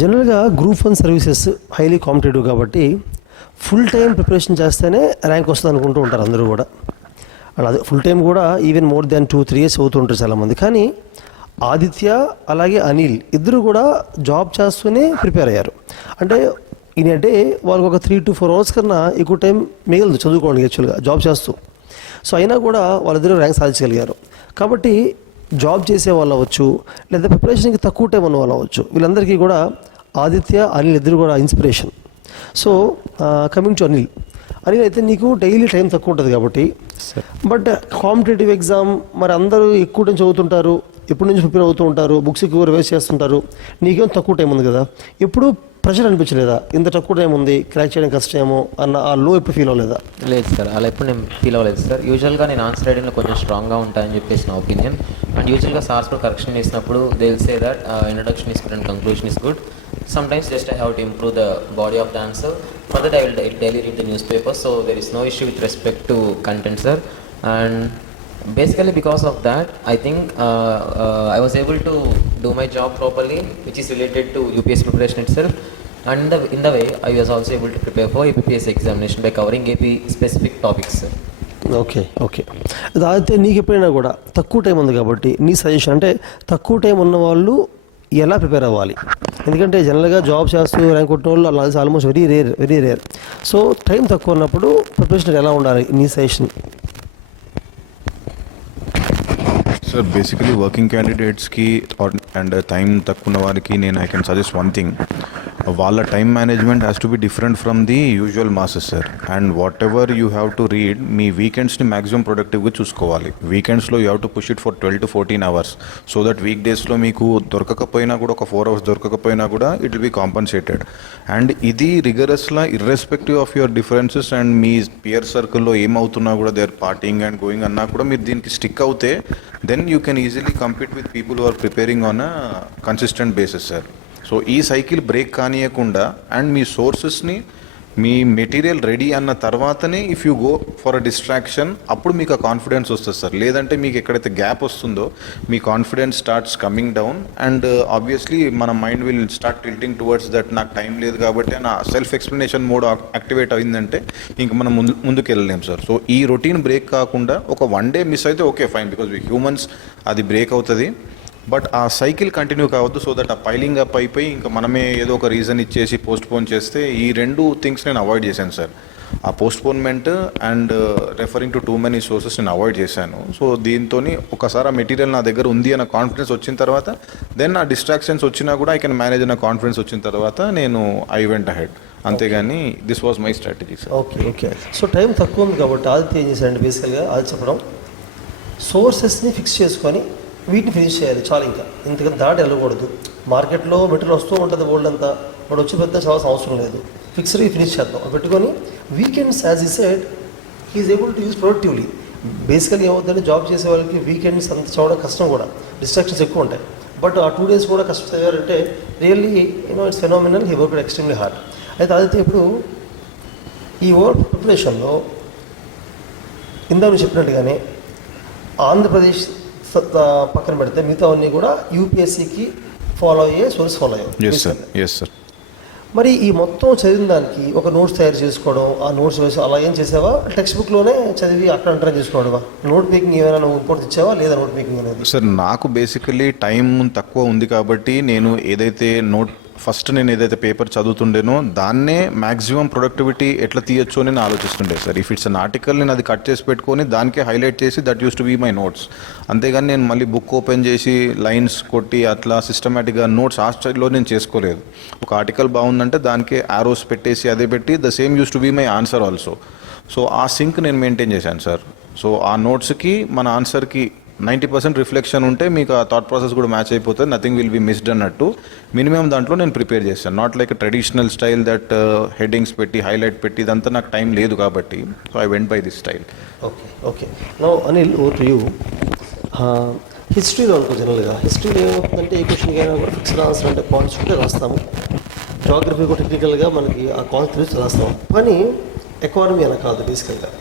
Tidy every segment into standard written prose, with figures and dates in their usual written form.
జనరల్గా group 1 services highly competitive కాబట్టి full time preparation చేస్తేనే ర్యాంక్ వస్తుంది అనుకుంటూ ఉంటారు అందరూ కూడా. అదే ఫుల్ టైం కూడా ఈవెన్ మోర్ దాన్ 2-3 years అవుతుంటారు చాలామంది. కానీ ఆదిత్య అలాగే అనిల్ ఇద్దరు కూడా జాబ్ చేస్తూనే ప్రిపేర్ అయ్యారు. అంటే ఇన్ ఏ డే వాళ్ళకి ఒక 3 to 4 hours కన్నా ఎక్కువ టైం మిగలదు చదువుకోండి యాక్చువల్గా జాబ్ చేస్తూ. సో అయినా కూడా వాళ్ళిద్దరూ ర్యాంక్ సాధించగలిగారు. కాబట్టి జాబ్ చేసే వాళ్ళు అవ్వచ్చు, లేదా ప్రిపరేషన్కి తక్కువ టైం ఉన్న వాళ్ళు అవ్వచ్చు, వీళ్ళందరికీ కూడా ఆదిత్య అనిల్ ఇద్దరు కూడా inspiration. So coming to Anil అయితే నీకు డైలీ టైం తక్కువ ఉంటుంది కాబట్టి, బట్ కాంపిటేటివ్ ఎగ్జామ్ మరి అందరూ ఎక్కువ టైం చదువుతుంటారు, ఎప్పటి నుంచి ప్రిపేర్ అవుతూ ఉంటారు, బుక్స్ ఎక్కువ రివైజ్ చేస్తుంటారు, నీకేం తక్కువ టైం ఉంది కదా, ఎప్పుడు ప్రెషర్ అనిపించలేదా? ఇంత తక్కువ టైం ఉంది, క్రాక్ చేయడం కష్టమేమో అన్న ఆ లో ఎప్పుడు ఫీల్ అవ్వలేదా? లేదు సార్, అలా ఎప్పుడు నేను ఫీల్ అవ్వలేదు సార్. యూజువల్గా నేను ఆన్సర్ రైడింగ్లో కొంచెం స్ట్రాంగ్గా ఉంటాయని చెప్పేసి నా ఒపీనియన్. అండ్ యూజువల్గా సార్స్ కూడా కరెక్షన్ చేసినప్పుడు they will say that introduction is good and conclusion is good. Sometimes just I have to improve the body of the answer. For that I will daily read the newspaper, so there is no issue with respect to content, sir. And basically because of that, I think I was able to do my job properly, which is related to UPSC preparation itself. And in the way, I was also able to prepare for APPS examination by covering AP specific topics, sir. Okay అయితే నీకు ఎప్పుడైనా కూడా తక్కువ time ఉంది కాబట్టి నీ suggestion అంటే తక్కువ టైం ఉన్న వాళ్ళు ఎలా ప్రిపేర్ అవ్వాలి? ఎందుకంటే జనరల్గా జాబ్ చేస్తూ ర్యాంక్ కొట్టిన వాళ్ళు అలా almost very rare. So time తక్కువ ఉన్నప్పుడు ప్రిపరేషన్ ఎలా ఉండాలి నీ సజెషన్? సార్ బేసికలీ వర్కింగ్ క్యాండిడేట్స్కి అండ్ టైం తక్కువ ఉన్న వారికి నేను I can suggest one thing. వాళ్ళ time management has to be different from the usual masses sir. And whatever you have to read, మీ వీకెండ్స్ని మ్యాక్సిమం ప్రొడక్టివ్గా చూసుకోవాలి. వీకెండ్స్లో you have to push it for 12 to 14 hours so that week డేస్లో మీకు దొరకకపోయినా కూడా ఒక 4 hours దొరకకపోయినా కూడా it will be compensated. And ఇది రిగరస్లా irrespective of your differences and మీ పియర్ సర్కిల్లో ఏమవుతున్నా కూడా they are partying and going అన్నా కూడా మీరు దీనికి స్టిక్ అవుతే then you can easily compete with people who are preparing on a consistent basis sir. So ఈ సైకిల్ బ్రేక్ కానియకుండా అండ్ మీ సోర్సెస్ని మీ మెటీరియల్ రెడీ అన్న తర్వాతనే if you go for a distraction అప్పుడు మీకు ఆ కాన్ఫిడెన్స్ వస్తుంది సార్. లేదంటే మీకు ఎక్కడైతే గ్యాప్ వస్తుందో మీ confidence starts coming down and obviously మన mind will start tilting towards that నాకు టైం లేదు కాబట్టి నా సెల్ఫ్ ఎక్స్ప్లెనేషన్ మోడ్ యాక్టివేట్ అయిందంటే ఇంక మనం ముందుకు వెళ్ళలేం సార్. సో ఈ రొటీన్ బ్రేక్ కాకుండా ఒక 1 day మిస్ అయితే ఓకే ఫైన్, బికాజ్ హ్యూమన్స్ అది బ్రేక్ అవుతుంది, బట్ ఆ సైకిల్ కంటిన్యూ కావద్దు. సో దట్ ఆ పైలింగ్ అప్ అయిపోయి ఇంకా మనమే ఏదో ఒక రీజన్ ఇచ్చేసి పోస్ట్పోన్ చేస్తే ఈ 2 థింగ్స్ నేను అవాయిడ్ చేశాను సార్. ఆ postponement and referring to too many sources నేను అవాయిడ్ చేశాను. సో దీంతో ఒకసారి ఆ మెటీరియల్ నా దగ్గర ఉంది అన్న కాన్ఫిడెన్స్ వచ్చిన తర్వాత దెన్ ఆ డిస్ట్రాక్షన్స్ వచ్చినా కూడా ఐ కెన్ మేనేజ్ అన్న కాన్ఫిడెన్స్ వచ్చిన తర్వాత నేను ఐ వెంట్ అహెడ్. అంతేగాని this was my strategy sir. Okay so time తక్కువ ఉంది కాబట్టి ఆదిత్య ఏం చేశారంటే బేసికల్గా అది చెప్పడం సోర్సెస్ని ఫిక్స్ చేసుకొని వీటిని ఫినిష్ చేయాలి చాలు, ఇంకా ఇంతకన్నా దాటి వెళ్ళకూడదు. మార్కెట్లో మెటీరియల్ వస్తూ ఉంటుంది ఓల్డ్ అంతా, వాడు వచ్చి పెద్ద చదవాల్సిన అవసరం లేదు, ఫిక్స్డ్గా ఫినిష్ చేద్దాం పెట్టుకొని weekends as he said he is able to use productively. బేసికల్గా ఏమవుతుందంటే జాబ్ చేసే వాళ్ళకి వీకెండ్స్ అంత చదవడం కష్టం కూడా, డిస్ట్రాక్షన్స్ ఎక్కువ ఉంటాయి. బట్ ఆ 2 days కూడా కష్టం చదివారంటే really it's phenomenal, he worked extremely hard. అయితే అదైతే ఇప్పుడు ఈ ఓవర్ ప్రిపరేషన్లో ఇందాక నువ్వు చెప్పినట్టుగానే ఆంధ్రప్రదేశ్ పక్కన పెడితే మిగతావన్నీ కూడా యూపీఎస్సీకి ఫాలో అయ్యే సోర్స్ ఫాలో అయ్యాయి. మరి ఈ మొత్తం చదివిన దానికి ఒక నోట్స్ తయారు చేసుకోవడం, ఆ నోట్స్ వేసి అలా ఏం చేసావా? టెక్స్ట్ బుక్లోనే చదివి అక్కడ అంటర్ చేసుకోవడమా? నోట్ మేకింగ్ ఏమైనా నువ్వు ఇంపార్టెన్స్ ఇచ్చావా లేదా నోట్ మేకింగ్ అనేది? సార్ నాకు బేసికలీ టైం తక్కువ ఉంది కాబట్టి నేను ఏదైతే ఫస్ట్ నేను ఏదైతే పేపర్ చదువుతుండేనో దాన్నే మ్యాక్సిమం ప్రొడక్టివిటీ ఎట్లా తీయొచ్చు అని నేను ఆలోచిస్తుండే sir. If it's an article నేను అది కట్ చేసి పెట్టుకొని దానికే హైలైట్ చేసి that used to be my notes. అంతేగాని నేను మళ్ళీ బుక్ ఓపెన్ చేసి లైన్స్ కొట్టి అట్లా సిస్టమేటిక్గా నోట్స్ ఆ స్టైల్లో నేను చేసుకోలేదు. ఒక ఆర్టికల్ బాగుందంటే దానికే ఆరోస్ పెట్టేసి అదే పెట్టి the same use to be my answer also. So ఆ సింక్ నేను మెయింటైన్ చేశాను సార్. సో ఆ నోట్స్కి మన ఆన్సర్కి 90% రిఫ్లెక్షన్ ఉంటే మీకు ఆ థాట్ ప్రాసెస్ కూడా మ్యాచ్ అయిపోతుంది, నథింగ్ విల్ బి మిస్డ్ అన్నట్టు మినిమం దాంట్లో నేను ప్రిపేర్ చేశాను. Not like traditional style that headings పెట్టి హైలైట్ పెట్టి ఇదంతా నాకు టైం లేదు కాబట్టి so I went by this style. Okay now Anil over to you. హిస్టరీలో అనుకో జనరల్గా హిస్టరీలో ఏమవుతుందంటే ఏ క్వశ్చన్కి అయినా కూడా ఫిక్స్డ్ ఆన్సర్ అంటే కాన్సెప్టే రాస్తాము, జాగ్రఫీ కూడా టెక్నికల్గా మనకి ఆ కాన్సెప్ట్ రాస్తాము. కానీ ఎకానమీ అలా కాదు. బేసికల్గా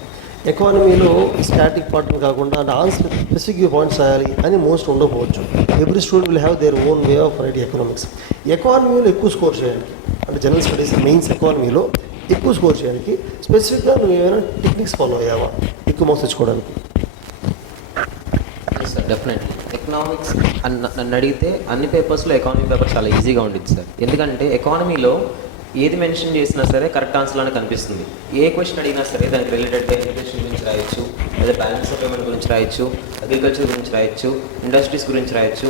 ఎకానమీలో స్టాటిక్ పార్ట్ కాకుండా ఆన్సర్ స్పెసిఫిక్ పాయింట్స్ రాయాలి అని మోస్ట్ ఉండకపోవచ్చు. Every student will have their own way of right economics. ఎకానమీలో ఎక్కువ స్కోర్ చేయడానికి అంటే జనరల్ స్టడీస్ మెయిన్స్ ఎకానమీలో ఎక్కువ స్కోర్ చేయడానికి స్పెసిఫిక్గా నువ్వు ఏమైనా టెక్నిక్స్ ఫాలో అయ్యావా ఎక్కువ మార్క్స్ తెచ్చుకోవడానికి? సార్ డెఫినెట్లీ ఎకనామిక్స్ నన్ను అడిగితే అన్ని పేపర్స్లో ఎకానమీ పేపర్ చాలా ఈజీగా ఉంటుంది సార్. ఎందుకంటే ఎకానమీలో ఏది మెన్షన్ చేసినా సరే కరెక్ట్ ఆన్సర్ లానే కనిపిస్తుంది. ఏ క్వశ్చన్ అడిగినా సరే దానికి రిలేటెడ్గా ఎడ్యుకేషన్ గురించి రాయొచ్చు, లేదా బ్యాలెన్స్ ఆఫ్ పేమెంట్ గురించి రాయొచ్చు, అగ్రికల్చర్ గురించి రాయొచ్చు, ఇండస్ట్రీస్ గురించి రాయొచ్చు.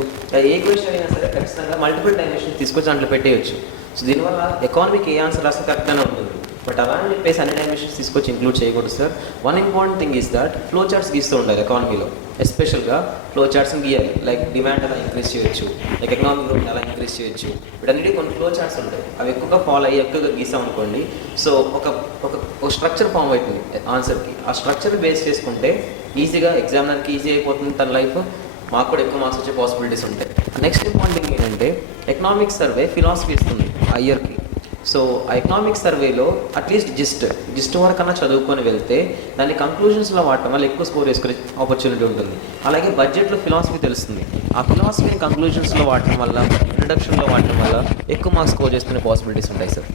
ఏ క్వశ్చన్ అయినా సరే ఖచ్చితంగా మల్టిపుల్ డైమెన్షన్ తీసుకొచ్చి దాంట్లో పెట్టేయచ్చు. సో దీనివల్ల ఎకానమీకి ఏ ఆన్సర్ రాస్తే కరెక్ట్గానే ఉంటుంది. బట్ అలా అని చెప్పేసి అన్ని డైమెన్షన్స్ తీసుకొచ్చి ఇంక్లూడ్ చేయకూడదు sir. One important thing is that flow charts గీస్తూ ఉండాలి ఎకానమీలో. ఎస్పెషల్గా ఫ్లో చార్ట్స్ని గీయాలి. లైక్ డిమాండ్ ఎలా ఇంక్రీజ్ చేయొచ్చు, లైక్ ఎకనామిక్ గ్రోత్ ఎలా ఇంక్రీజ్ చేయొచ్చు, వీటన్నిటి కొన్ని ఫ్లో చార్ట్స్ ఉంటాయి. అవి ఎక్కువగా ఫాలో అయ్యి ఎక్కువగా గీసాం అనుకోండి, సో ఒక స్ట్రక్చర్ ఫామ్ అవుతుంది ఆన్సర్కి. ఆ స్ట్రక్చర్ బేస్ చేసుకుంటే ఈజీగా ఎగ్జామినర్కి ఈజీ అయిపోతుంది తన లైఫ్, మాకు కూడా ఎక్కువ మార్క్స్ వచ్చే పాసిబిలిటీస్ ఉంటాయి. నెక్స్ట్ ఇంపార్టెంట్ థింగ్ ఏంటంటే ఎకనామిక్స్ సర్వే ఫిలాసఫీ ఇస్తుంది ఆ ఇయర్కి. సో ఆ ఎకనామిక్ సర్వేలో అట్లీస్ట్ జిస్ట్ వరకన్నా చదువుకొని వెళ్తే దాన్ని కంక్లూజన్స్లో వాడటం వల్ల ఎక్కువ స్కోర్ చేసుకునే ఆపర్చునిటీ ఉంటుంది. అలాగే బడ్జెట్లో ఫిలాసఫీ తెలుస్తుంది. ఆ ఫిలాసఫీని కంక్లూజన్స్లో వాడటం వల్ల, ఇంట్రడక్షన్లో వాడటం వల్ల ఎక్కువ మార్క్స్ స్కోర్ చేసుకునే పాసిబిలిటీస్ ఉంటాయి సార్.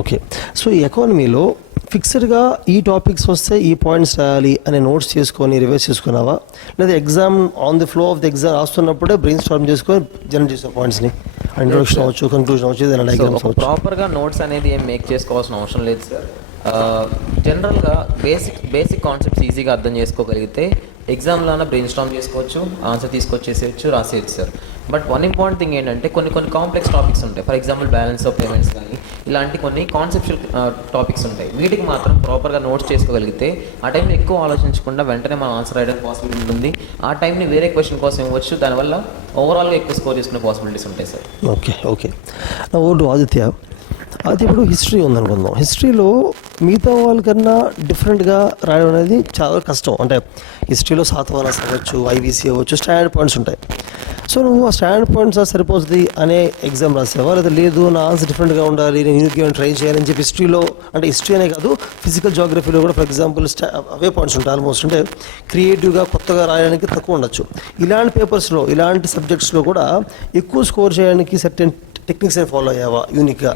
ఓకే, సో ఈ ఎకానమీలో ఫిక్స్డ్గా ఈ టాపిక్స్ వస్తే ఈ పాయింట్స్ రాయాలి అనే నోట్స్ చేసుకొని రివైజ్ చేసుకున్నావా, లేదా exam on the flow of the exam రాస్తున్నప్పుడే బ్రెయిన్ స్టార్మ్ చేసుకొని జనరేట్ చేసే పాయింట్స్ని ఇంట్రొడక్షన్ అవ్వచ్చు, కంక్లూజన్ అవ్వచ్చు, ఏదైనా డయాగ్రామ్స్ అవ్వచ్చు? ప్రాపర్గా నోట్స్ అనేది ఏం మేక్ చేసుకోవాల్సిన అవసరం లేదు సార్. జనరల్గా బేసిక్ కాన్సెప్ట్స్ ఈజీగా అర్థం చేసుకోగలిగితే ఎగ్జామ్లోనే బ్రెయిన్ స్టార్మ్ చేసుకోవచ్చు, ఆన్సర్ తీసుకొచ్చేసేయచ్చు, రాసేయచ్చు sir. But one important thing ఏంటంటే కొన్ని కాంప్లెక్స్ టాపిక్స్ ఉంటాయి. For example balance of payments కానీ ఇలాంటి కొన్ని కాన్సెప్చువల్ టాపిక్స్ ఉంటాయి. వీటికి మాత్రం ప్రాపర్గా నోట్స్ చేసుకోగలిగితే ఆ టైంలో ఎక్కువ ఆలోచించకుండా వెంటనే మనం ఆన్సర్ రాయడానికి పాసిబిలిటీ ఉంటుంది. ఆ టైంని వేరే క్వశ్చన్ కోసం ఇవ్వచ్చు, దానివల్ల ఓవరాల్గా ఎక్కువ స్కోర్ చేసుకునే పాసిబిలిటీస్ ఉంటాయి సార్. ఓకే నా ఓటు ఆదిత్య. అది ఇప్పుడు హిస్టరీ ఉందనుకుందాం. హిస్టరీలో మిగతా వాళ్ళకన్నా డిఫరెంట్గా రాయడం అనేది చాలా కష్టం. అంటే హిస్టరీలో శాతవాహనాస్ అవ్వచ్చు, ఐవీసీ అవ్వచ్చు, స్టాండర్డ్ పాయింట్స్ ఉంటాయి. సో నువ్వు ఆ స్టాండర్డ్ పాయింట్స్ సరిపోతుంది అనే ఎగ్జామ్ రాసావా, లేదా లేదు నా ఆన్సర్ డిఫరెంట్గా ఉండాలి, నేను యూనిక్గా ట్రై చేయాలని చెప్పి హిస్టరీలో, అంటే హిస్టరీ అనే కాదు ఫిజికల్ జాగ్రఫీలో కూడా ఫర్ ఎగ్జాంపుల్ అవే పాయింట్స్ ఉంటాయి ఆల్మోస్ట్. అంటే క్రియేటివ్గా కొత్తగా రాయడానికి తక్కువ ఉండొచ్చు. ఇలాంటి పేపర్స్లో, ఇలాంటి సబ్జెక్ట్స్లో కూడా ఎక్కువ స్కోర్ చేయడానికి సర్టెన్ టెక్నిక్స్ అని ఫాలో అయ్యావా యూనిక్గా?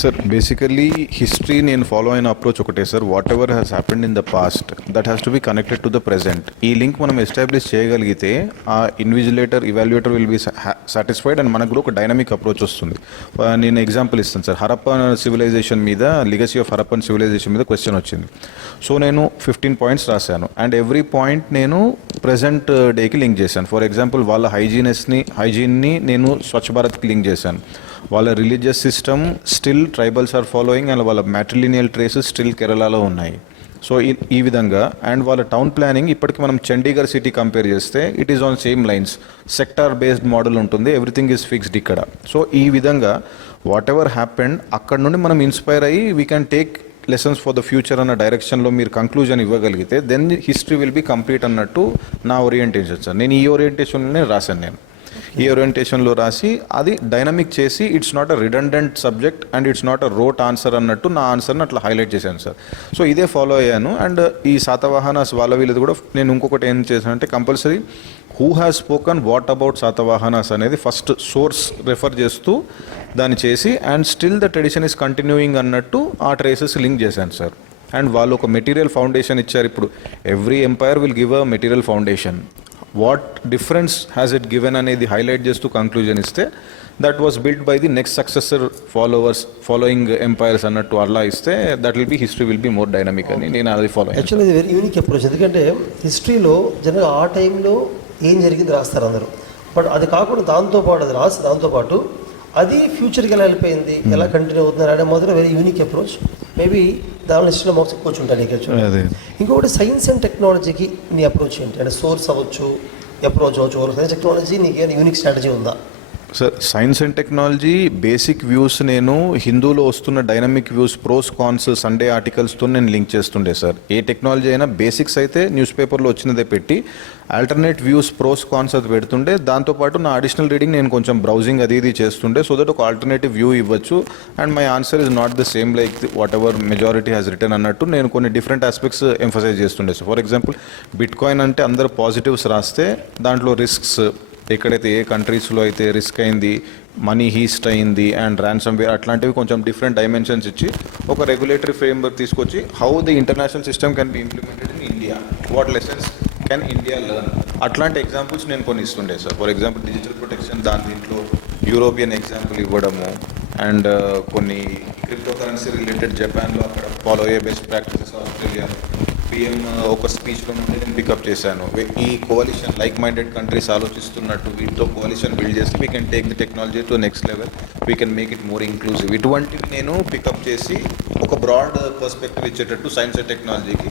సార్ బేసికలీ హిస్టరీ నేను ఫాలో అయిన అప్రోచ్ ఒకటే sir. What ever has happened in the past that has to be connected to the present. ఈ లింక్ మనం ఎస్టాబ్లిష్ చేయగలిగితే ఆ invigilator, evaluator will be satisfied and మనకు కూడా ఒక డైనమిక్ అప్రోచ్ వస్తుంది. నేను ఎగ్జాంపుల్ ఇస్తాను సార్. హరప్పన్ సివిలైజేషన్ మీద, లిగసీ ఆఫ్ హరప్పన్ సివిలైజేషన్ మీద క్వశ్చన్ వచ్చింది. సో నేను 15 పాయింట్స్ రాశాను అండ్ ఎవ్రీ పాయింట్ నేను ప్రెజెంట్ డేకి లింక్ చేశాను. ఫర్ ఎగ్జాంపుల్ వాళ్ళ హైజీన్ని నేను స్వచ్ఛ భారత్కి లింక్ చేశాను. వాళ్ళ religious system still tribals are following and వాళ్ళ మ్యాట్రిలినియల్ ట్రేసెస్ స్టిల్ కేరళలో ఉన్నాయి. సో ఈ విధంగా అండ్ వాళ్ళ టౌన్ ప్లానింగ్ ఇప్పటికి మనం చండీగఢ్ సిటీ కంపేర్ చేస్తే it is on same lines. Sector based model ఉంటుంది, ఎవ్రీథింగ్ ఈజ్ ఫిక్స్డ్ ఇక్కడ. సో ఈ విధంగా వాట్ ఎవర్ హ్యాపెండ్ అక్కడ నుండి మనం ఇన్స్పైర్ అయ్యి we can take lessons for the future అన్న డైరెక్షన్లో మీరు కంక్లూజన్ ఇవ్వగలిగితే then history will be complete అన్నట్టు నా ఓరియంటేషన్ సార్. నేను ఈ ఓరియంటేషన్లోనే రాశాను. ఈ ఓరియంటేషన్లో రాసి అది డైనమిక్ చేసి it's not a redundant subject and it's not a wrote answer అన్నట్టు నా ఆన్సర్ని అట్లా హైలైట్ చేశాను సార్. సో ఇదే ఫాలో అయ్యాను. అండ్ ఈ శాతవాహనాస్ వాళ్ళ వీళ్ళది కూడా నేను ఇంకొకటి ఏం చేశానంటే compulsory who has spoken what about Satavahanas అనేది ఫస్ట్ సోర్స్ రెఫర్ చేస్తూ దాన్ని చేసి and still the tradition is continuing అన్నట్టు ఆ ట్రేసెస్ లింక్ చేశాను సార్. అండ్ వాళ్ళు ఒక మెటీరియల్ ఫౌండేషన్ ఇచ్చారు. ఇప్పుడు every umpire will give a material foundation. What difference has it given అనేది హైలైట్ చేస్తూ కంక్లూజన్ ఇస్తే that was build by the next successor following empires అన్నట్టు అలా ఇస్తే that will be history will be more dynamic అని నేను అది follow. Actually ఇది వెరీ యూనిక్ అప్రోచ్. ఎందుకంటే హిస్టరీలో జనరల్గా ఆ టైంలో ఏం జరిగింది రాస్తారు అందరూ. బట్ అది కాకుండా దాంతోపాటు అది రాసి దాంతోపాటు అది ఫ్యూచర్కి ఎలా వెళ్ళిపోయింది, ఎలా కంటిన్యూ అవుతుంది రాయడం మాత్రం వెరీ యూనిక్ అప్రోచ్. మేబీ దానిలో హిస్టరీలో మార్క్స్ ఎక్కువ ఉంటాయి నీకు యాక్చువల్లీ. ఇంకొకటి సైన్స్ అండ్ టెక్నాలజీకి నీ అప్రోచ్ ఏంటి? అంటే సోర్స్ అవ్వచ్చు, అప్రోచ్ అవ్వచ్చు, సైన్స్ టెక్నాలజీ నీకు ఏమైనా యూనిక్ స్ట్రాటజీ ఉందా? Sir science and technology basic views నేను హిందూలో వస్తున్న dynamic views pros cons Sunday ఆర్టికల్స్తో నేను లింక్ చేస్తుండే సార్. ఏ టెక్నాలజీ అయినా బేసిక్స్ అయితే న్యూస్ పేపర్లో వచ్చినదే పెట్టి ఆల్టర్నేట్ వ్యూస్ ప్రోస్ కాన్స్ అది పెడుతుండే. దాంతోపాటు నా అడిషనల్ రీడింగ్ నేను కొంచెం బ్రౌజింగ్ అది ఇది చేస్తుండే సో దట్ ఒక ఆల్టర్నేటివ్ వ్యూ ఇవ్వచ్చు. And my answer is not the same like what ever majority has return అన్నట్టు నేను కొన్ని డిఫరెంట్ ఆస్పెక్ట్స్ ఎంఫసైజ్ చేస్తుండే sir. For example bit coin అంటే అందరు పాజిటివ్స్ రాస్తే దాంట్లో రిస్క్స్ ఎక్కడైతే ఏ కంట్రీస్లో అయితే రిస్క్ అయింది, మనీ హీస్ట్ అయింది అండ్ ర్యాన్సమ్వేర్ అట్లాంటివి కొంచెం డిఫరెంట్ డైమెన్షన్స్ ఇచ్చి ఒక రెగ్యులేటరీ ఫ్రేమ్వర్క్ తీసుకొచ్చి how the international system can be implemented in India, what lessons can India learn, అట్లాంటి ఎగ్జాంపుల్స్ నేను కొన్ని ఇస్తుండే sir. For example digital protection దీంట్లో యూరోపియన్ ఎగ్జాంపుల్ ఇవ్వడము అండ్ కొన్ని క్రిప్టో కరెన్సీ రిలేటెడ్ జపాన్లో అక్కడ ఫాలో అయ్యే బెస్ట్ ప్రాక్టీసెస్ ఆస్ట్రేలియా పిఎం ఒక స్పీచ్లో నుండి నేను పికప్ చేశాను. ఈ కోalition లైక్ మైండెడ్ కంట్రీస్ ఆలోచిస్తున్నట్టు వీటితో కోalition బిల్డ్ చేసి we can take the technology to next level, we can make it more inclusive. ఇటువంటివి నేను పికప్ చేసి ఒక బ్రాడ్ పర్స్పెక్టివ్ ఇచ్చేటట్టు సైన్స్ అండ్ టెక్నాలజీకి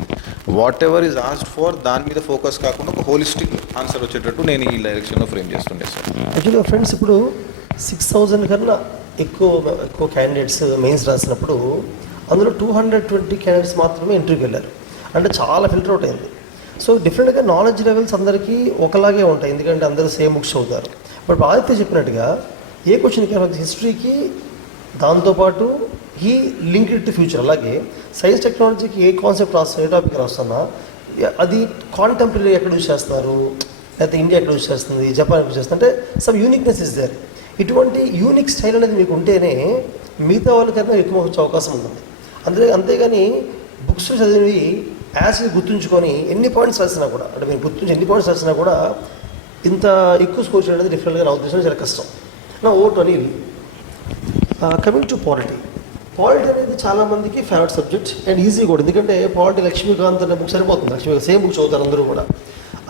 what ever is asked for దాని మీద ఫోకస్ కాకుండా ఒక హోలిస్టిక్ ఆన్సర్ వచ్చేటట్టు నేను ఈ డైరెక్షన్లో ఫ్రేమ్ చేస్తుండే సార్. యాక్చువల్గా ఫ్రెండ్స్ ఇప్పుడు 6,000 కన్నా ఎక్కువ క్యాండిడేట్స్ మెయిన్స్ రాసినప్పుడు అందులో 220 క్యాండిడేట్స్ మాత్రమే ఇంటర్వ్యూకి వెళ్ళారు. అంటే చాలా ఫిల్టర్ అవుట్ అయింది. సో డిఫరెంట్గా నాలెడ్జ్ లెవెల్స్ అందరికీ ఒకలాగే ఉంటాయి, ఎందుకంటే అందరూ సేమ్ బుక్స్ చదువుతారు. బట్ ఆదిత్య చెప్పినట్టుగా ఏ క్వశ్చన్కి హిస్టరీకి దాంతోపాటు ఈ లింక్డ్ టు ఫ్యూచర్, అలాగే సైన్స్ టెక్నాలజీకి ఏ కాన్సెప్ట్ రాస్తున్నా, ఏ టాపిక్ రాస్తున్నా అది కాంటెంపరీ ఎక్కడ యూజ్ చేస్తున్నారు, లేకపోతే ఇండియా ఎక్కడ యూజ్ చేస్తుంది, జపాన్ ఎక్కడ యూజ్ చేస్తుంది, అంటే సమ్ యూనిక్నెస్ ఇస్ దేర్. ఇటువంటి యూనిక్ స్టైల్ అనేది మీకు ఉంటేనే మిగతా వాళ్ళకైనా ఎక్కువ వచ్చే అవకాశం ఉంటుంది. అంతేగాని బుక్స్ చదివి యాసిడ్ గుర్తుంచుకొని ఎన్ని పాయింట్స్ రాసినా కూడా, అంటే మీరు గుర్తుంచి ఎన్ని పాయింట్స్ రాసినా కూడా ఇంత ఎక్కువ స్కోర్ చేయడం అనేది డిఫరెంట్గా నా ఉద్దేశంలో చాలా కష్టం. నా ఓటు అనేది కమింగ్ టు పాలిటీ అనేది చాలామందికి ఫేవరెట్ సబ్జెక్ట్ అండ్ ఈజీ కూడా, ఎందుకంటే పాలిటీ లక్ష్మీకాంత్ అనే బుక్ సరిపోతుంది. లక్ష్మీకాంత్ సేమ్ బుక్ చదువుతారు అందరూ కూడా.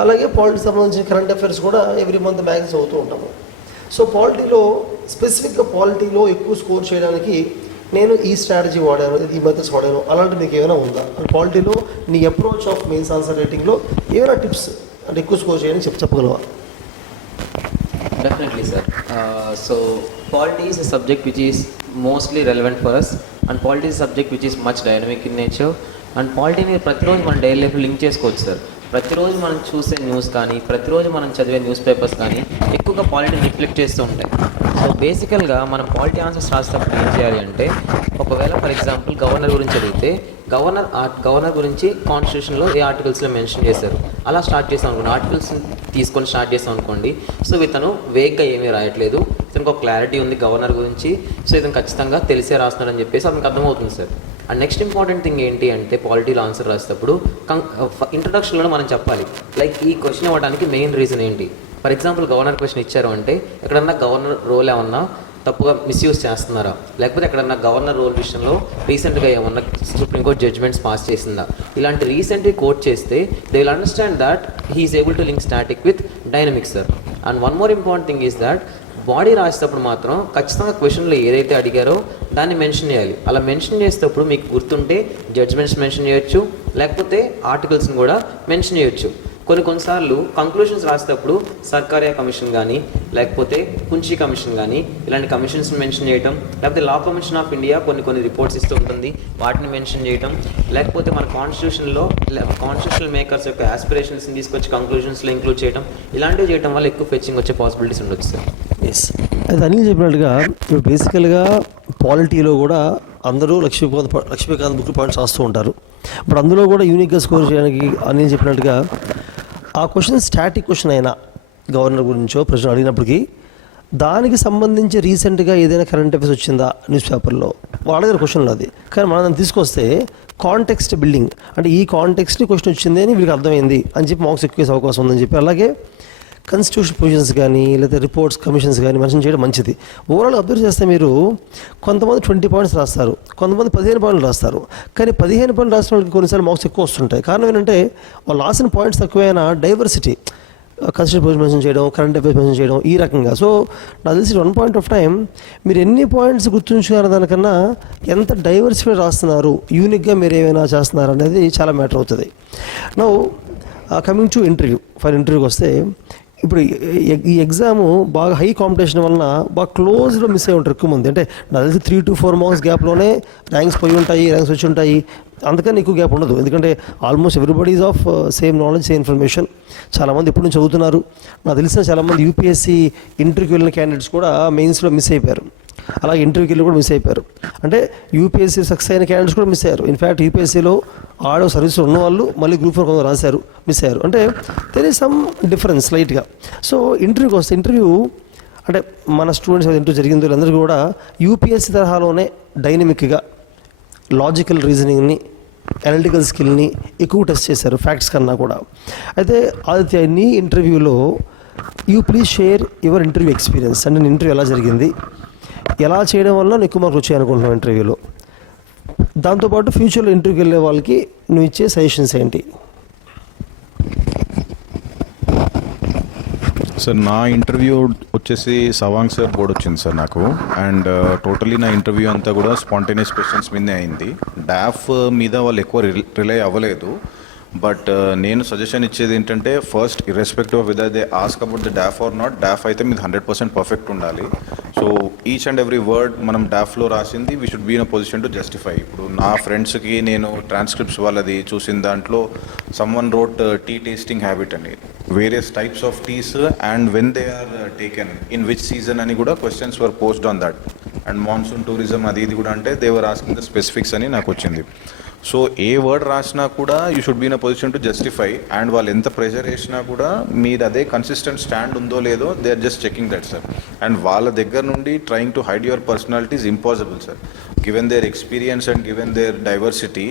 అలాగే పాలిటీ సంబంధించిన కరెంట్ అఫైర్స్ కూడా ఎవ్రీ మంత్ మ్యాగజైన్స్ చదువుతూ ఉంటాము. సో పాలిటీలో స్పెసిఫిక్గా పాలిటీలో ఎక్కువ స్కోర్ చేయడానికి నేను ఈ స్ట్రాటజీ వాడాను, ఈ మెథడ్స్ వాడాను, అలాంటి మీకు ఏమైనా ఉందా? పాలిటీలో నీ అప్రోచ్ ఆఫ్ మెయిన్స్ ఆన్సర్ రైటింగ్లో ఏమైనా టిప్స్ అంటే ఎక్కువ స్కోర్ చేయడానికి చెప్పగలవా? Definitely, sir. So, polity is a subject which is mostly relevant for us, and polity is a subject which is much dynamic in nature. And polity ni ప్రతిరోజు మన daily లైఫ్లో link చేసుకోవచ్చు sir. ప్రతిరోజు మనం చూసే news కానీ, ప్రతిరోజు మనం చదివే న్యూస్ పేపర్స్ కానీ ఎక్కువగా పాలిటీని రిఫ్లెక్ట్ చేస్తూ ఉంటాయి. సో బేసికల్గా మనం పాలిటీ ఆన్సర్స్ రాసేటప్పుడు ఏం చేయాలి అంటే, ఒకవేళ ఫర్ ఎగ్జాంపుల్ గవర్నర్ గురించి అడిగితే గవర్నర్ గురించి కాన్స్టిట్యూషన్లో ఏ ఆర్టికల్స్లో మెన్షన్ చేశారు, అలా స్టార్ట్ చేసాం అనుకోండి, ఆర్టికల్స్ తీసుకొని స్టార్ట్ చేసాం అనుకోండి. సో ఇతను వేగ్గా ఏమీ రాయట్లేదు, ఇతనికి ఒక క్లారిటీ ఉంది గవర్నర్ గురించి, సో ఇతను ఖచ్చితంగా తెలిసే రాస్తున్నాడని చెప్పేసి అతనికి అర్థమవుతుంది sir. And next important thing ఏంటి అంటే, పాలిటీలో ఆన్సర్ రాసేటప్పుడు ఇంట్రడక్షన్లో మనం చెప్పాలి లైక్ ఈ క్వశ్చన్ ఇవ్వడానికి మెయిన్ రీజన్ ఏంటి. ఫర్ ఎగ్జాంపుల్ గవర్నర్ క్వశ్చన్ ఇచ్చారు అంటే, ఎక్కడన్నా గవర్నర్ రోల్ ఏమన్నా తప్పుగా మిస్యూజ్ చేస్తున్నారా, లేకపోతే ఎక్కడన్నా గవర్నర్ రోల్ విషయంలో రీసెంట్గా ఏమన్నా సుప్రీంకోర్టు జడ్జ్మెంట్స్ పాస్ చేసిందా, ఇలాంటి రీసెంట్గా కోట్ చేస్తే they will understand that he is able to link static with dynamic sir. And one more important thing is that body రాసేటప్పుడు మాత్రం ఖచ్చితంగా క్వశ్చన్లో ఏదైతే అడిగారో దాన్ని మెన్షన్ చేయాలి. అలా మెన్షన్ చేసేటప్పుడు మీకు గుర్తుంటే జడ్జ్మెంట్స్ మెన్షన్ చేయొచ్చు, లేకపోతే ఆర్టికల్స్ని కూడా మెన్షన్ చేయొచ్చు. కొన్నిసార్లు కంక్లూషన్స్ రాసేటప్పుడు సర్కారియా కమిషన్ కానీ, లేకపోతే కుంచి కమిషన్ కానీ, ఇలాంటి కమిషన్స్ మెన్షన్ చేయటం, లేకపోతే లా కమిషన్ ఆఫ్ ఇండియా కొన్ని రిపోర్ట్స్ ఇస్తూ ఉంటుంది, వాటిని మెన్షన్ చేయటం, లేకపోతే మన కాన్స్టిట్యూషనల్ మేకర్స్ యొక్క ఆస్పిరేషన్స్ని తీసుకొచ్చి కంక్లూషన్స్లో ఇంక్లూడ్ చేయడం, ఇలాంటివి చేయడం వల్ల ఎక్కువ ఫెచ్చింగ్ వచ్చే పాసిబిలిటీస్ ఉండొచ్చు సార్. ఎస్, అది అనిల్ చెప్పినట్టుగా ఇప్పుడు బేసికల్గా పాలిటీలో కూడా అందరూ లక్ష్మీకాంత్ బుక్ పాయింట్స్ రాస్తూ ఉంటారు. ఇప్పుడు అందులో కూడా యూనిక్గా స్కోర్ చేయడానికి అనిల్ చెప్పినట్టుగా ఆ క్వశ్చన్ స్టాటిక్ క్వశ్చన్ అయినా గవర్నర్ గురించో ప్రశ్న అడిగినప్పటికీ దానికి సంబంధించి రీసెంట్గా ఏదైనా కరెంట్ అఫైర్స్ వచ్చిందా న్యూస్ పేపర్లో వాళ్ళ క్వశ్చన్లో అది, కానీ మనం దాన్ని తీసుకొస్తే కాంటెక్స్ట్ బిల్డింగ్ అంటే ఈ కాంటెక్స్ట్ని క్వశ్చన్ వచ్చింది అని వీళ్ళకి అర్థమైంది అని చెప్పి మార్క్స్ ఎక్కువ అవకాశం ఉందని చెప్పి, అలాగే కాన్స్టిట్యూషన్ ప్రొవిజన్స్ కానీ లేదా రిపోర్ట్స్ కమిషన్స్ కానీ మెన్షన్ చేయడం మంచిది. ఓవరాల్ అబ్జర్వ్ చేస్తే మీరు కొంతమంది 20 పాయింట్స్ రాస్తారు, కొంతమంది 15 పాయింట్లు రాస్తారు, కానీ 15 పాయింట్లు రాసిన వాళ్ళకి కొన్నిసార్లు మార్క్స్ ఎక్కువ వస్తుంటాయి. కారణం ఏంటంటే వాళ్ళు రాసిన పాయింట్స్ తక్కువైనా డైవర్సిటీ, కాన్స్టిట్యూషన్ ప్రొవిజన్ మెన్షన్ చేయడం, కరెంట్ అఫైర్స్ మెన్షన్ చేయడం, ఈ రకంగా. సో నాకు తెలిసి 1 పాయింట్ ఆఫ్ టైం మీరు ఎన్ని పాయింట్స్ గుర్తుంచుకున్న దానికన్నా ఎంత డైవర్సిఫై రాస్తున్నారు, యూనిక్గా మీరు ఏమైనా చేస్తున్నారు అనేది చాలా మ్యాటర్ అవుతుంది. Now coming to interview, for ఇంటర్వ్యూకి వస్తే ఇప్పుడు ఈ ఎగ్జామ్ బాగా హై కాంపిటీషన్ వలన బాగా క్లోజ్లో మిస్ అయి ఉంటారు ఎక్కువ మంది. అంటే నాకు తెలిసి 3 to 4 మార్క్స్ గ్యాప్లోనే ర్యాంక్స్ పోయి ఉంటాయి, ర్యాంక్స్ వచ్చి ఉంటాయి. అందుకని ఎక్కువ గ్యాప్ ఉండదు, ఎందుకంటే almost everybody is of same knowledge, same information. చాలామంది ఎప్పటి నుంచి చదువుతున్నారు. నాకు తెలిసిన చాలామంది యూపీఎస్సీ ఇంటర్వ్యూకి వెళ్ళిన క్యాండిడేట్స్ కూడా మెయిన్స్లో మిస్ అయిపోయారు, అలాగే ఇంటర్వ్యూకి వెళ్ళి కూడా మిస్ అయిపోయారు. అంటే యూపీఎస్సీ సక్సెస్ అయిన క్యాండిడేట్స్ కూడా మిస్ అయ్యారు. ఇన్ఫ్యాక్ట్ యూపీఎస్సీలో ఆడో సర్వీస్లో ఉన్న వాళ్ళు మళ్ళీ గ్రూప్ 4 కొందరు రాశారు, మిస్ అయ్యారు. అంటే దెర్ ఈజ్ సమ్ డిఫరెన్స్ లైట్గా. సో ఇంటర్వ్యూకి వస్తే ఇంటర్వ్యూ అంటే మన స్టూడెంట్స్ ఇంటర్వ్యూ జరిగిందో వీళ్ళందరూ కూడా యూపీఎస్సీ తరహాలోనే డైనమిక్గా లాజికల్ రీజనింగ్ని, అనలిటికల్ స్కిల్ని ఎక్కువ టెస్ట్ చేశారు ఫ్యాక్ట్స్ కన్నా కూడా. అయితే ఆదిత్య, నీ ఇంటర్వ్యూలో please share your interview experience. అంటే నీ ఇంటర్వ్యూ ఎలా జరిగింది, ఎలా చేయడం వల్ల నీకు ఎక్కువ మార్కులు వచ్చాయి అనుకుంటున్నావు ఇంటర్వ్యూలో, దాంతోపాటు ఫ్యూచర్లో ఇంటర్వ్యూకి వెళ్ళే వాళ్ళకి నువ్వు ఇచ్చే సజెషన్స్ ఏంటి? సార్ నా ఇంటర్వ్యూ వచ్చేసి సవాంగ్ సార్ బోర్డు వచ్చింది సార్ నాకు. అండ్ టోటలీ నా ఇంటర్వ్యూ అంతా కూడా స్పాంటేనియస్ క్వశ్చన్స్ మీదే అయింది. డాఫ్ మీద వాళ్ళు ఎక్కువ రిలై అవ్వలేదు. బట్ నేను సజెషన్ ఇచ్చేది ఏంటంటే, first irrespective of whether they ask about the DAF or not, DAF అయితే మీది 100% పర్ఫెక్ట్ ఉండాలి. So each and every word మనం డాఫ్లో రాసింది we should be in a position to justify. ఇప్పుడు నా ఫ్రెండ్స్కి నేను ట్రాన్స్క్రిప్ట్స్ వాళ్ళది చూసిన దాంట్లో someone wrote tea tasting habit అని, various types of teas and when they are taken in which season అని కూడా questions were posed on that. And monsoon tourism అది ఇది కూడా అంటే they were asking the specifics అని నాకు వచ్చింది. సో ఏ వర్డ్ రాసినా కూడా you should be in a position to justify. And వాళ్ళు ఎంత ప్రెషర్ వేసినా కూడా మీరు అదే కన్సిస్టెంట్ స్టాండ్ ఉందో లేదో they are just checking that sir. And వాళ్ళ దగ్గర నుండి trying to hide your personality is impossible sir. Given their experience and given their diversity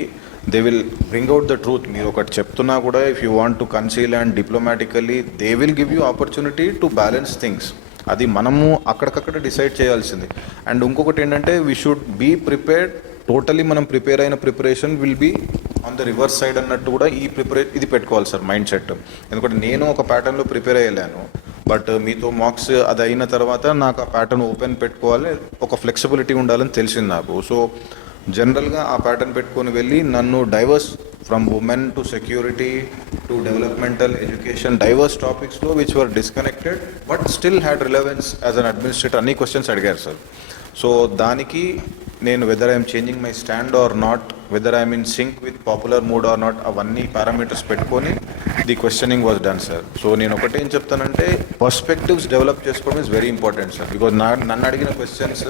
they will bring out the truth. మీరు ఒకటి చెప్తున్నా కూడా if you want to conceal and diplomatically they will give you opportunity to balance things. అది మనము అక్కడికక్కడ decide చేయాల్సింది. And ఇంకొకటి ఏంటంటే we should be prepared. Totally మనం ప్రిపేర్ అయిన preparation will be on the reverse side అన్నట్టు కూడా ఇది పెట్టుకోవాలి సార్ మైండ్ సెట్. ఎందుకంటే నేను ఒక ప్యాటర్న్లో ప్రిపేర్ అయ్యలేను, బట్ మీతో మార్క్స్ అది అయిన తర్వాత నాకు ఆ ప్యాటర్న్ ఓపెన్ పెట్టుకోవాలి, ఒక ఫ్లెక్సిబిలిటీ ఉండాలని తెలిసింది నాకు. సో జనరల్గా ఆ ప్యాటర్న్ పెట్టుకొని వెళ్ళి నన్ను diverse from women to security to developmental education diverse టాపిక్స్లో which were disconnected but still had relevance as an administrator అన్ని క్వశ్చన్స్ అడిగారు సార్. సో దానికి నేను whether I'm changing my stand or not, whether I'm in sync with popular mood or not, అవన్నీ parameters పెట్టుకొని the questioning was done sir. So నేను ఒకటి ఏం చెప్తానంటే పర్స్పెక్టివ్స్ డెవలప్ చేసుకోవడం is very important sir. Because నన్ను అడిగిన క్వశ్చన్స్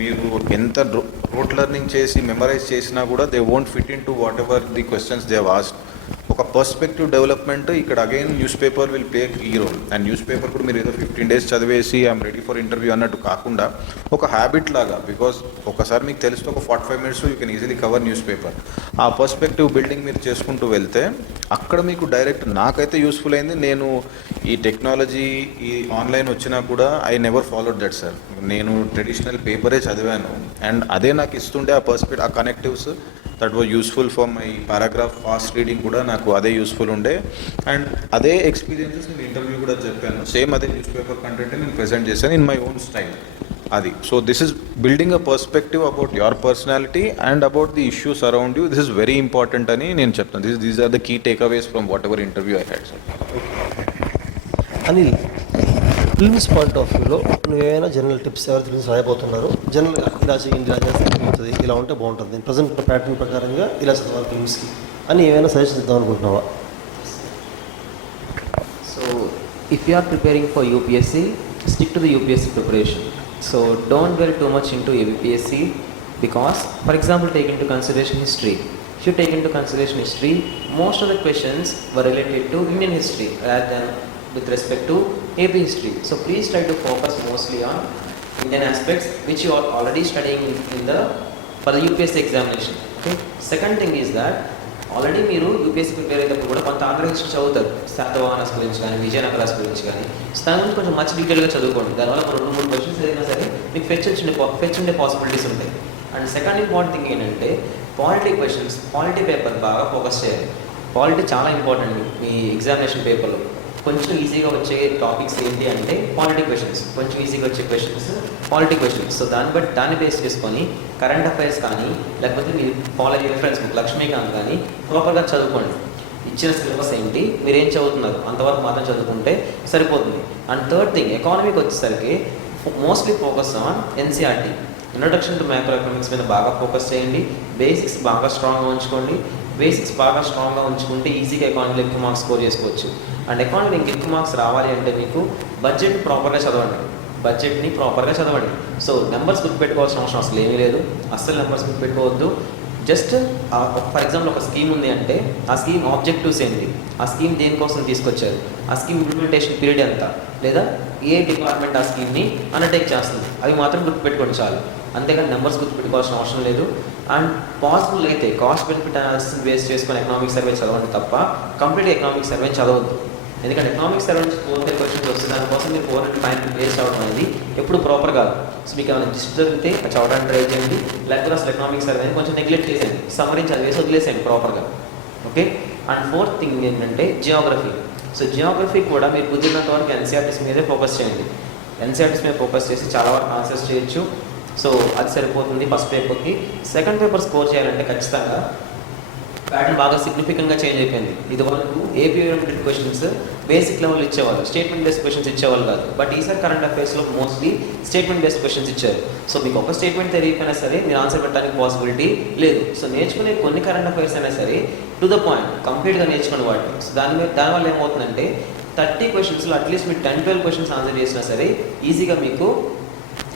మీరు ఎంత రోట్ లెర్నింగ్ చేసి మెమరైజ్ చేసినా కూడా they won't fit into whatever the questions they have asked. ఒక పర్స్పెక్టివ్ డెవలప్మెంట్ ఇక్కడ again newspaper will play key role. And newspaper కూడా మీరు ఏదో 15 days చదివేసి ఐఎమ్ రెడీ ఫర్ ఇంటర్వ్యూ అన్నట్టు కాకుండా ఒక హ్యాబిట్ లాగా, బికాజ్ ఒకసారి మీకు తెలిస్తే ఒక 45 minutes you can easily cover news paper. ఆ పర్స్పెక్టివ్ బిల్డింగ్ మీరు చేసుకుంటూ వెళ్తే అక్కడ మీకు డైరెక్ట్ నాకైతే యూస్ఫుల్ అయింది. నేను ఈ టెక్నాలజీ ఈ ఆన్లైన్ వచ్చినా కూడా I never followed that sir. నేను ట్రెడిషనల్ పేపరే చదివాను అండ్ అదే నాకు ఇస్తుండే ఆ పర్స్పెక్టివ్, ఆ connectives that was useful for my paragraph fast reading కూడా నాకు అదే యూస్ఫుల్ ఉండే. అండ్ అదే ఎక్స్పీరియన్సెస్ నేను ఇంటర్వ్యూ కూడా చెప్పాను, సేమ్ అదే న్యూస్ పేపర్ కంటెంట్ నేను ప్రెజెంట్ చేశాను ఇన్ మై ఓన్ స్టైల్ అది. So this is building a perspective about your personality and about the issues around you. This is very important అని నేను చెప్తాను. These are the key takeaways from whatever interview I had sir. Anil, films point of వ్యూలో నువ్వేమైనా general tips ఎవరు films రాయబోతున్నారు, జనరల్గా ఇలా చేయండి, ఇలా చేస్తే బాగుంటుంది, ఇలా ఉంటే బాగుంటుంది, ప్రజెంట్ ప్యాటర్న్ ప్రకారంగా ఇలా చదవాలి ఫిల్మ్స్కి అని ఏమైనా సజెషన్ ఇద్దాం అనుకుంటున్నావా? So, if you are preparing for UPSC, stick to the UPSC preparation. So, don't dwell too much into UPSC because, for example, take into consideration history. If you take into consideration history, most of the questions were related to Indian history rather than with respect to AP history. So, please try to focus mostly on Indian aspects which you are already studying for the UPSC examination. Okay. Second thing is that already మీరు UPSC prepare అయ్యేటప్పుడు కూడా కొంత Andhra history చదువుతారు, శాతవాహనస్ గురించి కానీ విజయనగరాస్ గురించి కానీ. దాని గురించి కొంచెం మంచి డీటెయిల్గా చదువుకోండి. దానివల్ల 2-3 క్వశ్చన్స్ ఏదైనా సరే మీకు ఫెచ్ ఉండే పాసిబిలిటీస్ ఉంటాయి. అండ్ సెకండ్ ఇంపార్టెంట్ థింగ్ ఏంటంటే పాలిటీ క్వశ్చన్స్, పాలిటీ పేపర్ బాగా ఫోకస్ చేయాలి. పాలిటీ చాలా ఇంపార్టెంట్ మీ ఎగ్జామినేషన్ పేపర్లో. కొంచెం ఈజీగా వచ్చే టాపిక్స్ ఏంటి అంటే పాలిటీ క్వశ్చన్స్, కొంచెం ఈజీగా వచ్చే క్వశ్చన్స్ పాలిటీ క్వశ్చన్స్. సో దాన్ని బేస్ చేసుకొని కరెంట్ అఫైర్స్ కానీ లేకపోతే మీరు ఫాలో అయ్యే రిఫరెన్స్ బుక్ లక్ష్మీకాంత్ కానీ ప్రాపర్గా చదువుకోండి. ఈ ఇచ్చిన సిలబస్ ఏంటి, మీరు ఏం చదువుతున్నారు అంతవరకు మాత్రం చదువుకుంటే సరిపోతుంది. అండ్ థర్డ్ థింగ్, ఎకానమీకి వచ్చేసరికి mostly focus on NCERT, introduction to micro economics మీద బాగా ఫోకస్ చేయండి. బేసిక్స్ బాగా స్ట్రాంగ్గా ఉంచుకోండి. బేసిక్స్ బాగా స్ట్రాంగ్గా ఉంచుకుంటే ఈజీగా ఎకానమీలో ఎక్కువ మార్క్స్ స్కోర్ చేసుకోవచ్చు. అండ్ ఎకానమీలో ఇంకెక్కువ మార్క్స్ రావాలి అంటే మీకు బడ్జెట్ ప్రాపర్గా చదవండి, బడ్జెట్ని ప్రాపర్గా చదవండి. సో నెంబర్స్ గుర్తుపెట్టుకోవాల్సిన అవసరం అసలు ఏమీ లేదు, అస్సలు నెంబర్స్ గుర్తుపెట్టుకోవద్దు. జస్ట్ ఫర్ ఎగ్జాంపుల్ ఒక స్కీమ్ ఉంది అంటే ఆ స్కీమ్ ఆబ్జెక్టివ్స్ ఏంటి, ఆ స్కీమ్ దేనికోసం తీసుకొచ్చారు, ఆ స్కీమ్ ఇంప్లిమెంటేషన్ పీరియడ్ ఎంత, లేదా ఏ డిపార్ట్మెంట్ ఆ స్కీమ్ని అండర్టేక్ చేస్తుంది, అవి మాత్రం గుర్తుపెట్టుకోండి చాలు. అంతేకాని నెంబర్స్ గుర్తుపెట్టుకోవాల్సిన అవసరం లేదు. అండ్ పాసిబుల్ అయితే కాస్ట్ బెనిఫిట్ అనాలిసిస్ బేస్ చేసుకొని ఎకనామిక్ సర్వే చదవండి తప్ప కంప్లీట్ ఎకనామిక్ సర్వే చదవద్దు. ఎందుకంటే ఎకనామిక్ సర్వే నుంచి 400 క్వశ్చన్స్ వస్తుంది, దానికోసం మీరు 400 బేస్ అవ్వడం అనేది ఎప్పుడు ప్రాపర్ కాదు. సో మీకు ఏమైనా జిస్ట్ దొరికితే చదవడానికి ట్రై చేయండి, లేకపోతే అసలు ఎకనామిక్ సర్వేని కొంచెం నెగ్లెక్ట్ చేసేయండి, సమ్మరీ చదివేసి వదిలేసేయండి ప్రాపర్గా. ఓకే. అండ్ ఫోర్త్ థింగ్ ఏంటంటే జియోగ్రఫీ. సో జియోగ్రఫీ కూడా మీరు కుదిరినంత వరకు ఎన్సీఆర్టీస్ మీదే ఫోకస్ చేయండి. ఎన్సీఆర్టీస్ మీద ఫోకస్ చేసి చాలా వరకు ఆన్సర్స్ చేయొచ్చు. సో అది సరిపోతుంది ఫస్ట్ పేపర్కి. సెకండ్ పేపర్ స్కోర్ చేయాలంటే ఖచ్చితంగా ప్యాటర్న్ బాగా సిగ్నిఫికెంట్గా చేంజ్ అయిపోయింది. ఇది వరకు AP oriented questions basic level ఇచ్చేవాళ్ళు, స్టేట్మెంట్ బేస్డ్ క్వశ్చన్స్ ఇచ్చేవాళ్ళు కాదు. బట్ ఈసారి కరెంట్ అఫైర్స్లో మోస్ట్లీ స్టేట్మెంట్ బేస్డ్ క్వశ్చన్స్ ఇచ్చారు. సో మీకు ఒక స్టేట్మెంట్ తెలియకపోయినా సరే మీరు ఆన్సర్ పెట్టడానికి పాసిబిలిటీ లేదు. సో నేర్చుకునే కొన్ని కరెంట్ అఫైర్స్ అయినా సరే టు ద పాయింట్ కంప్లీట్గా నేర్చుకుని వాటిని. సో దానివల్ల ఏమవుతుందంటే 30 క్వశ్చన్స్లో అట్లీస్ట్ మీరు 10-12 క్వశ్చన్స్ ఆన్సర్ చేసినా సరే ఈజీగా మీకు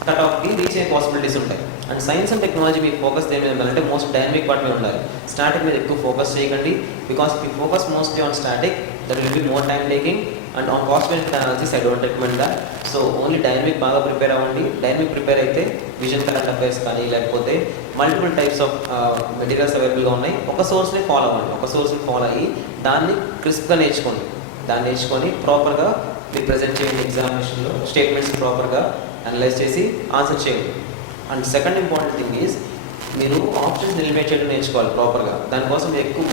కట్ ఆఫ్కి రీచ్ అయ్యే పాసిబిలిటీస్ ఉంటాయి. అండ్ సైన్స్ అండ్ టెక్నాలజీ మీకు ఫోకస్ దేని మీద ఉండాలంటే మోస్ట్ డైనమిక్ పార్ట్ మీద ఉండాలి. స్టాటిక్ మీద ఎక్కువ ఫోకస్ చేయకండి, because me focus mostly on static that will be more time taking. And on cost benefit analysis I don't recommend that. So only dynamic బాగా ప్రిపేర్ అవ్వండి. డైనమిక్ ప్రిపేర్ అయితే vision current affairs కానీ లేకపోతే multiple types of materials అవైలబుల్గా ఉన్నాయి. ఒక సోర్స్ని follow అవ్వండి, ఒక సోర్స్ని ఫాలో అయ్యి దాన్ని క్రిస్ప్గా నేర్చుకోండి. దాన్ని నేర్చుకొని ప్రాపర్గా మీరు ప్రజెంట్ చేయండి ఎగ్జామినేషన్లో. స్టేట్మెంట్స్ ప్రాపర్గా అనలైజ్ చేసి ఆన్సర్ చేయండి. And second important thing is మీరు ఆప్షన్స్ ఎలిమినేట్ చేయడం నేర్చుకోవాలి ప్రాపర్గా. దానికోసం మీరు ఎక్కువ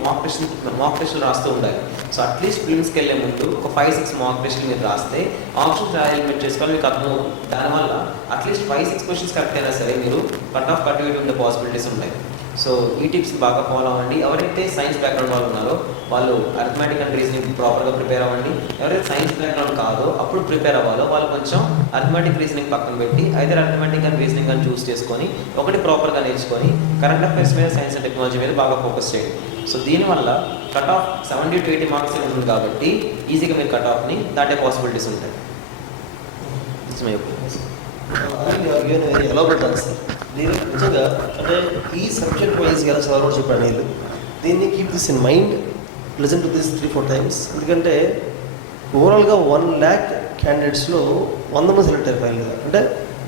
మాక్ టెస్టులు రాస్తూ ఉండాలి. సో అట్లీస్ట్ ఫిల్మ్స్కి వెళ్ళే ముందు ఒక 5-6 మాక్ టెస్టులు మీరు రాస్తే ఆప్షన్స్ ఎలిమినేట్ చేసుకోవాలి మీకు అర్థమవుతుంది. దానివల్ల అట్లీస్ట్ 5-6 క్వశ్చన్స్ కరెక్ట్ అయినా సరే మీరు కట్ ఆఫ్ కట్టివేట్ ఉండే పాసిబిలిటీస్ ఉంటాయి. సో ఈ టిప్స్ బాగా ఫాలో అవ్వండి. ఎవరైతే సైన్స్ బ్యాక్గ్రౌండ్ వాళ్ళు ఉన్నారో వాళ్ళు అర్థమెటిక్ అండ్ రీజనింగ్ ప్రాపర్గా ప్రిపేర్ అవ్వండి. ఎవరైతే సైన్స్ బ్యాక్గ్రౌండ్ కాదో అప్పుడు ప్రిపేర్ అవ్వాలో వాళ్ళు కొంచెం అర్థమెటిక్ రీజనింగ్ పక్కన పెట్టి ఐదర్ అర్థమెటిక్ అండ్ రీజనింగ్ అని చూస్ చేసుకొని ఒకటి ప్రాపర్గా నేర్చుకొని కరెంట్ అఫైర్స్ మీద సైన్స్ అండ్ టెక్నాలజీ మీద బాగా ఫోకస్ చేయండి. సో దీనివల్ల కట్ ఆఫ్ 70 to 80 మార్క్స్ ఉంటుంది కాబట్టి ఈజీగా మీరు కట్ ఆఫ్ని దాటే పాసిబిలిటీస్ ఉంటాయి. It's my opinion. ఎలా పెట్టాలి సార్ దీన్ని నిజంగా అంటే ఈ సబ్జెక్ట్ వైజ్గా చదవడం చెప్పాను నేను. దీన్ని keep this in mind, listen to this 3-4 times. ఎందుకంటే ఓవరాల్గా 1 lakh క్యాండిడేట్స్లో 100 మంది సెలెక్ట్ అయ్యారు ఫైనల్గా. అంటే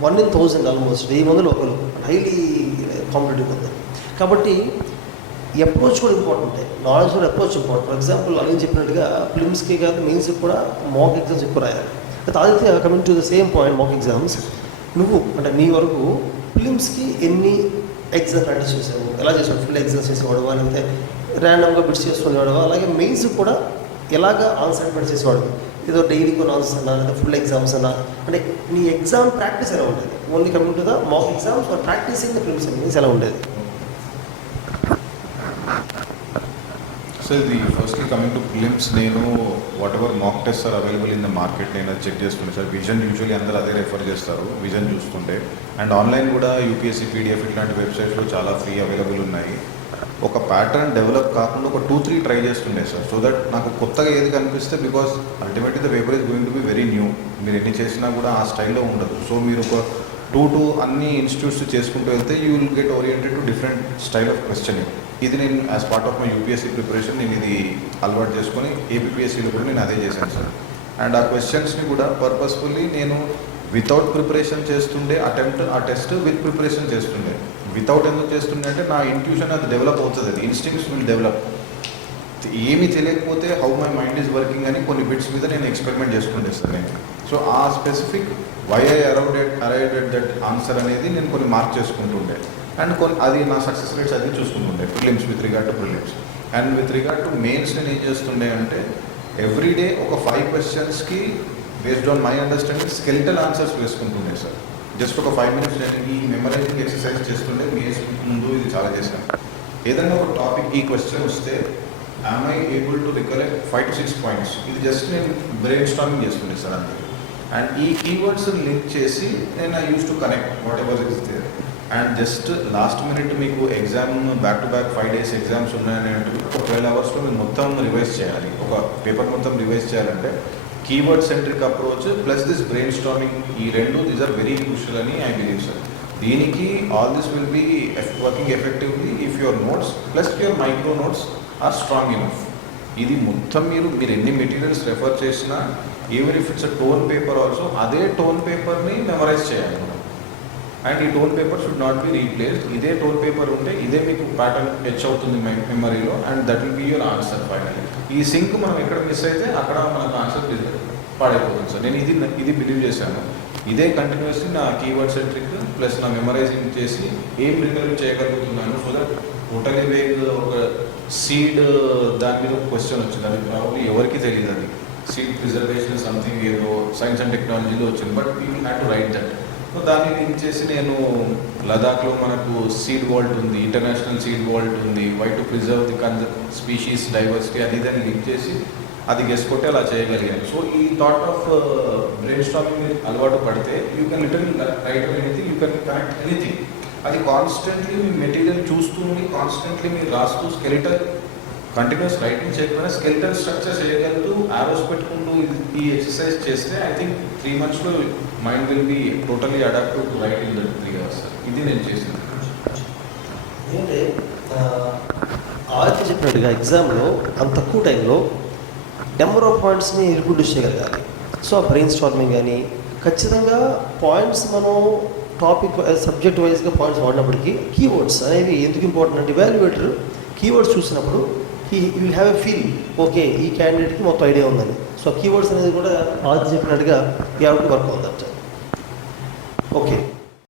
1 in 1000 ఆల్మోస్ట్ 1000 మందిలో ఒకరు హైలీ కాంపిటేటివ్ ఉంది. కాబట్టి అప్రోచ్ కూడా ఇంపార్టెంట్, నాలెడ్జ్ కూడా అప్రోచ్ ఇంపార్టెంట్. ఫర్ ఎగ్జాంపుల్ అని చెప్పినట్టుగా ఫిల్మ్స్కి కాదు మెయిన్స్కి కూడా మాక్ ఎగ్జామ్స్ ఎక్కువ రాయాలి. Aditya coming to the same point, mock exams నువ్వు అంటే నీ వరకు ఫిలిమ్స్కి ఎన్ని ఎగ్జామ్ ప్రాక్టీస్ చేసావు, ఎలా చేసావు? ఫుల్ ఎగ్జామ్స్ చేసేవాడువా లేకపోతే ర్యాండమ్గా బిట్స్ చేసుకునేవాడువా? అలాగే మెయిన్స్ కూడా ఎలాగ ఆన్సర్ బిట్ చేసేవాడు? ఏదో డైలీ కొన్ని ఆన్సర్స్ అన్నా లేదా ఫుల్ ఎగ్జామ్స్ అన్నా, అంటే నీ ఎగ్జామ్ ప్రాక్టీస్ ఎలా ఉండేది? Only coming to the mock exams or practicing the films means ఎలా ఉండేది? సో ఇది ఫస్ట్లీ కమింగ్ టు ఫిలిమ్స్, నేను whatever mock test are available in the market నేను అది చెక్ చేసుకుంటే సార్. విజన్ యూజువల్లీ అందరూ అదే రెఫర్ చేస్తారు విజన్ చూస్తుంటే. అండ్ ఆన్లైన్ కూడా యూపీఎస్సీ పీడిఎఫ్ ఇట్లాంటి వెబ్సైట్స్లో చాలా ఫ్రీ అవైలబుల్ ఉన్నాయి. ఒక ప్యాటర్న్ డెవలప్ కాకుండా ఒక 2-3 ట్రై చేస్తుండే సార్, సో దట్ నాకు కొత్తగా ఏది కనిపిస్తే, because ultimately the paper is going to be very new. మీరు ఎన్ని చేసినా కూడా ఆ స్టైల్లో ఉండదు. సో మీరు ఒక 2 అన్ని ఇన్స్టిట్యూట్స్ చేసుకుంటూ వెళ్తే you will get oriented to different style of questioning. ఇది నేను as part of my UPSC preparation నేను ఇది అలవాటు చేసుకొని ఏపీఎస్సీలో కూడా నేను అదే చేశాను సార్. అండ్ ఆ క్వశ్చన్స్ని కూడా పర్పస్ఫుల్లీ నేను వితౌట్ ప్రిపరేషన్ చేస్తుండే అటెంప్ట్, ఆ టెస్ట్ విత్ ప్రిపరేషన్ చేస్తుండే. వితౌట్ ఎందుకు చేస్తుండే అంటే నా ఇంట్యూషన్ అది డెవలప్ అవుతుంది, అది ఇన్స్టింక్ట్స్ విల్ డెవలప్. ఏమీ తెలియకపోతే how my mind is working అని కొన్ని బిట్స్ మీద నేను ఎక్స్పెరిమెంట్ చేసుకుంటే సార్ నేను. సో ఆ specific why I arrived at that answer అనేది నేను కొన్ని మార్క్ చేసుకుంటుండే. అండ్ కొన్ని అది నా సక్సెస్ రేట్స్ అది చూసుకుంటుండే prelims with regard to prelims. And with regard to mains నేను ఏం చేస్తుండే అంటే ఎవ్రీడే ఒక 5 క్వశ్చన్స్కి based on my understanding skeletal answers వేసుకుంటుండే సార్. జస్ట్ ఒక 5 minutes నేను ఈ మెమరైజింగ్ ఎక్సర్సైజ్ చేస్తుండే. మెయిన్స్ ముందు ఇది చాలా చేశాను. ఏదైనా ఒక టాపిక్ ఈ క్వశ్చన్ వస్తే am I able to recollect 5 to 6 points, ఇది జస్ట్ నేను బ్రెయిన్ స్టార్మింగ్ చేస్తుండే సార్ అంతే. అండ్ ఈ కీవర్డ్స్ లింక్ చేసి నేను I use to connect whatever is there. And just last minute మీకు exam back to back 5 days exams ఉన్నాయని అంటే ఒక 12 hours మీరు మొత్తం రివైజ్ చేయాలి, ఒక పేపర్ మొత్తం రివైజ్ చేయాలంటే keyword centric approach plus this brainstorming, ఈ రెండు దీస్ ఆర్ వెరీ క్రూషియల్ అని ఐ బిలీవ్ సార్. దీనికి all this will be working effectively if your notes plus your micro notes are strong enough. ఇది మొత్తం మీరు ఎన్ని materials refer చేసినా even if it's a tone paper also అదే tone పేపర్ని memorize చేయాలి మనం. అండ్ ఈ tone paper should not be replaced. ఇదే టోన్ పేపర్ ఉంటే ఇదే మీకు ప్యాటర్న్ హెచ్ అవుతుంది మెమరీలో, and that will be your answer final. ఈ సింక్ మనం ఎక్కడ మిస్ అయితే అక్కడ మనకు ఆన్సర్ పాడైపోతుంది సార్. నేను ఇది బిలీవ్ చేశాను. ఇదే కంటిన్యూస్లీ నా కీవర్డ్ సెంట్రిక్ ప్లస్ నా మెమరైజింగ్ చేసి ఏం రికవరీ చేయగలుగుతున్నాను. సో దట్ టోటలీ వేగ్ ఒక సీడ్ దాని మీద ఒక క్వశ్చన్ వచ్చింది, అది ప్రాబ్లీ ఎవరికి తెలియదు, అది సీడ్ ప్రిజర్వేషన్ సంథింగ్ ఏదో సైన్స్ అండ్ టెక్నాలజీలో వచ్చింది, but people had to write that. So దాన్ని లింక్ చేసి నేను లదాఖ్లో మనకు సీడ్ వాల్ట్ ఉంది, ఇంటర్నేషనల్ సీడ్ వాల్ట్ ఉంది, why to preserve the species diversity, అది దాన్ని లింక్ చేసి అది గెస్ కొట్టి అలా చేయగలిగాను. సో ఈ థాట్ ఆఫ్ బ్రెయిన్ స్టార్మింగ్ అలవాటు పడితే you can literally right anything, you can connect anything. అది కాన్స్టెంట్లీ మీ మెటీరియల్ చూస్తూనే కాన్స్టెంట్లీ మీరు రాస్తూ స్కెలిటల్ కంటిన్యూస్ రైటింగ్ చేయకపోయినా స్కెలిటల్ స్ట్రక్చర్ చేయగలుగుతూ ఆరోస్ పెట్టుకుంటూ ఈ ఎక్సర్సైజ్ చేస్తే I think 3 months mind will be totally adaptive to right in that 3 hours. ఇది నేను చేసింది. ఏంటంటే ఆర్తి చెప్పినట్టుగా ఎగ్జామ్లో అంత తక్కువ టైంలో నెంబర్ ఆఫ్ పాయింట్స్ని రిప్రొడ్యూస్ చేయగలగాలి. సో ఆ బ్రెయిన్ స్టార్మింగ్ కానీ ఖచ్చితంగా పాయింట్స్ మనం టాపిక్ సబ్జెక్ట్ వైజ్గా పాయింట్స్ వాడినప్పటికీ కీవర్డ్స్ అనేవి ఎందుకు ఇంపార్టెంట్ అంటే ఇవాల్యుయేటర్ కీవర్డ్స్ చూసినప్పుడు he will have a feel, okay ఈ క్యాండిడేట్కి మొత్తం ఐడియా ఉందని. సో కీవర్డ్స్ అనేది కూడా ఆర్తి చెప్పినట్టుగా you have to work on that. Okay.